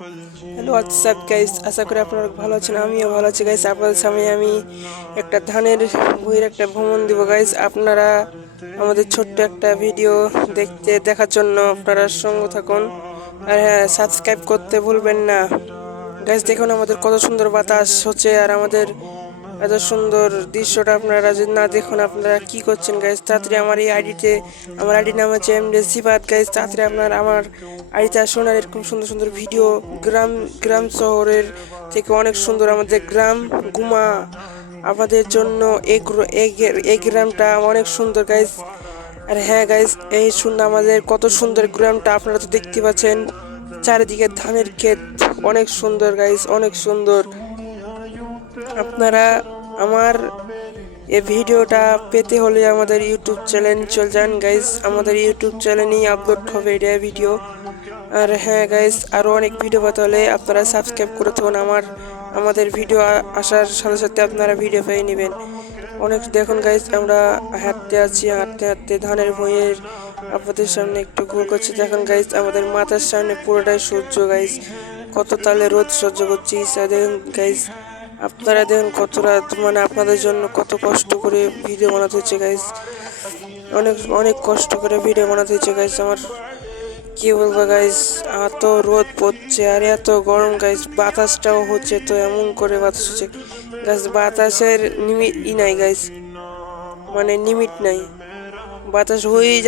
Hello WhatsApp guys, আশা করি আপনারা ভালো আছেন। আমিও ভালো আছি গাইস। আপনাদের সামনে আমি একটা ধানের ভুঁইয়ের একটা ভ্রমণ দিব গাইস। আপনারা আমাদের ছোট্ট একটা ভিডিও দেখার জন্য আপনারা সঙ্গে থাকুন। আর হ্যাঁ, সাবস্ক্রাইব করতে ভুলবেন না গাইস। দেখুন আমাদের কত সুন্দর বাতাস হচ্ছে, আর আমাদের এত সুন্দর দৃশ্যটা আপনারা যদি না দেখুন আপনারা কি করছেন গাইস। তাড়াতাড়ি আমার এই আইডিতে, আমার আইডি নাম হচ্ছে সিবাত গাইস। তাড়াতাড়ি আপনার আমার আইডিতে আসুন। আর এরকম সুন্দর সুন্দর ভিডিও গ্রাম শহরের থেকে অনেক সুন্দর আমাদের গ্রাম গুমা আমাদের জন্য এই গ্রামটা অনেক সুন্দর গাইস। আর হ্যাঁ গাইস, এই সুন্দর আমাদের কত সুন্দর গ্রামটা আপনারা তো দেখতে পাচ্ছেন। চারিদিকে ধানের ক্ষেত, অনেক সুন্দর গাইস, অনেক সুন্দর। আপনারা আমার এই ভিডিওটা পেতে হলে আমাদের ইউটিউব চ্যানেল চলে যান গাইস। আমাদের ইউটিউব চ্যানেলেই আপলোড হবে এটা ভিডিও। আর হ্যাঁ গাইস, আরও অনেক ভিডিও পেতে হলে আপনারা সাবস্ক্রাইব করে থাকুন। আমাদের ভিডিও আসার সাথে সাথে আপনারা ভিডিও পেয়ে নেবেন। অনেক দেখুন গাইস, আমরা হাঁটতে আছি, হাঁটতে হাঁটতে ধানের ভুঁইয়ের আপনাদের সামনে একটু ঘুর করছি। দেখুন গাইস, আমাদের মাথার সামনে পুরোটাই সূর্য গাইস। কত তালে রোদ সহ্য করছি দেখুন গাইস। আপনারা দেখুন কতটা, মানে আপনাদের জন্য কত কষ্ট করে ভিডিও বানাতে হচ্ছে গাইস। অনেক অনেক কষ্ট করে ভিডিও বানাতে হচ্ছে গাইস। আমার কি বলবো গাইস, এত রোদ পড়ছে আর এত গরম গাইস। বাতাসটাও হচ্ছে তো এমন করে বাতাস হচ্ছে গাইস, বাতাসের নাই গাইস, মানে লিমিট নাই। বাতাস হয়েই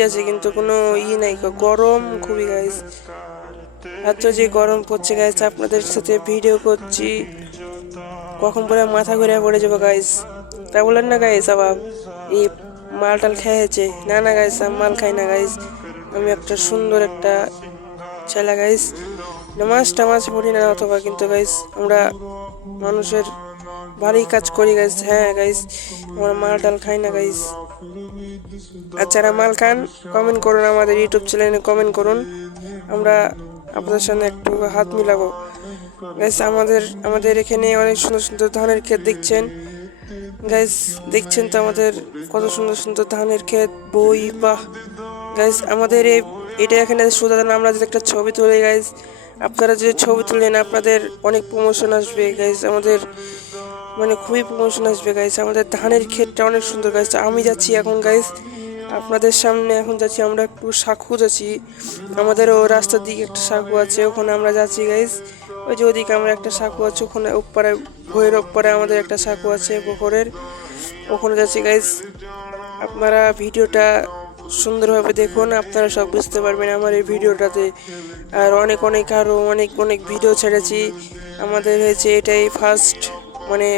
যাচ্ছে কিন্তু কোনো নাই, গরম খুবই গাইস। এত যে গরম পড়ছে গাইস, আপনাদের সাথে ভিডিও করছি, কখন পরে মাথা ঘুরে পড়ে যাবো গাইস। তা বলেন না গাইস, আবার এই মালটাল খেয়েছে। না না গাইস, আমি মাল খাই না গাইস। আমি একটা সুন্দর একটা ছেলে গাইস, নামাজ পড়ি না অথবা, কিন্তু গাইস আমরা মানুষের ভালোই কাজ করি গাইস। হ্যাঁ গাইস, আমরা মাল টাল খাই না গাইস। আর যারা মাল খান কমেন্ট করুন, আমাদের ইউটিউব চ্যানেলে কমেন্ট করুন, আমরা আপনাদের সামনে একটু হাত মিলাবো গাইস। আমাদের এখানে অনেক সুন্দর সুন্দর ধানের ক্ষেত দেখছেন গাইস। দেখছেন তো আমাদের কত সুন্দর সুন্দর ধানের ক্ষেত বই। বাহ গাইস, আমাদের এটা এখানে শুধু আমরা যদি একটা ছবি তুলি গাইস, আপনারা যদি ছবি তুলেন আপনাদের অনেক প্রমোশন আসবে গাইস। আমাদের মানে খুবই প্রমোশন আসবে গাইস। আমাদের ধানের ক্ষেতটা অনেক সুন্দর গাইস। আমি যাচ্ছি এখন গাইস আপনাদের সামনে, এখন যাচ্ছি আমরা একটু সাঁকু যাচ্ছি। আমাদের ও রাস্তার দিকে একটা সাঁকু আছে, ওখানে আমরা যাচ্ছি গাইস। ওই যে ওদিকে আমরা একটা সাঁকু আছে, ওখানে উপরে ভুঁইয়ের উপরে আমাদের একটা সাঁকু আছে পুকুরের, ওখানে যাচ্ছি গাইস। আপনারা ভিডিওটা সুন্দরভাবে দেখুন, আপনারা সব বুঝতে পারবেন আমার এই ভিডিওটাতে। আর আরও অনেক ভিডিও ছেড়েছি, আমাদের হয়েছে এটাই ফার্স্ট, মানে